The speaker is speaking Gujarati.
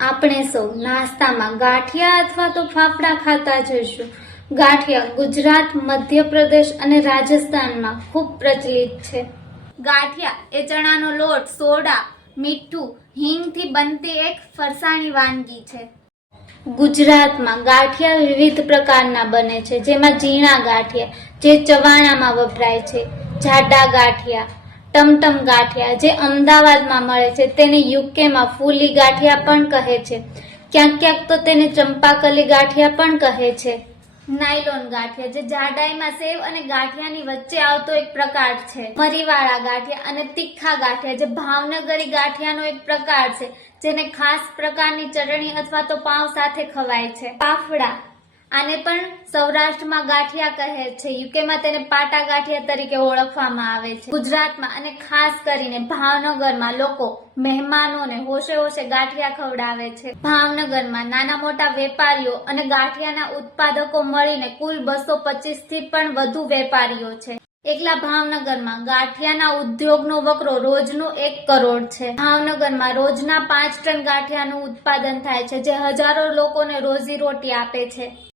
આપણે સૌ નાસ્તામાં ગાંઠિયા અથવા તો ફાફડા ખાતા જઈશું. ગાંઠિયા ગુજરાત, મધ્યપ્રદેશ અને રાજસ્થાનમાં ખૂબ પ્રચલિત છે. ગાંઠિયા એ ચણાનો લોટ, સોડા, મીઠું, હિંગથી બનતી એક ફરસાણી વાનગી છે. ગુજરાતમાં ગાંઠિયા વિવિધ પ્રકારના બને છે. જેમાં ઝીણા ગાંઠિયા, જે ચવાણામાં વપરાય છે. જાડા ગાંઠિયા ટમટમ ગાંઠિયા જે અમદાવાદમાં મળે છે, તેને યુકેમાં ફૂલી ગાંઠિયા પણ કહે છે. ક્યાંક ક્યાંક તો તેને ચંપાકલી ગાંઠિયા પણ કહે છે. નાયલોન ગાંઠિયા જે જાડાઈમાં સેવ અને ગાંઠિયાની વચ્ચે આવતો એક પ્રકાર છે. મરીવાળા ગાંઠિયા અને તીખા ગાંઠિયા જે ભાવનગરી ગાંઠિયાનો એક પ્રકાર છે, જેને ખાસ પ્રકારની ચટણી અથવા તો પાઉં સાથે ખવાય છે. ફાફડા આને પણ સૌરાષ્ટ્રમાં ગાંઠિયા કહે છે. યુકેમાં તેને પાટા ગાંઠિયા તરીકે ઓળખવામાં આવે છે. ગુજરાતમાં અને ખાસ કરીને ભાવનગરમાં લોકો મહેમાનોને હોશે હોશે ગાંઠિયા ખવડાવે છે. ભાવનગરમાં નાના મોટા વેપારીઓ અને ગાંઠિયાના ઉત્પાદકો મળીને કુલ બસો પચીસથી પણ વધુ વેપારીઓ છે. એકલા ભાવનગરમાં ગાંઠિયાના ઉદ્યોગનો વકરો રોજનો એક કરોડ છે. ભાવનગરમાં રોજના પાંચ ટન ગાંઠિયાનું ઉત્પાદન થાય છે, જે હજારો લોકોને રોજી રોટી આપે છે.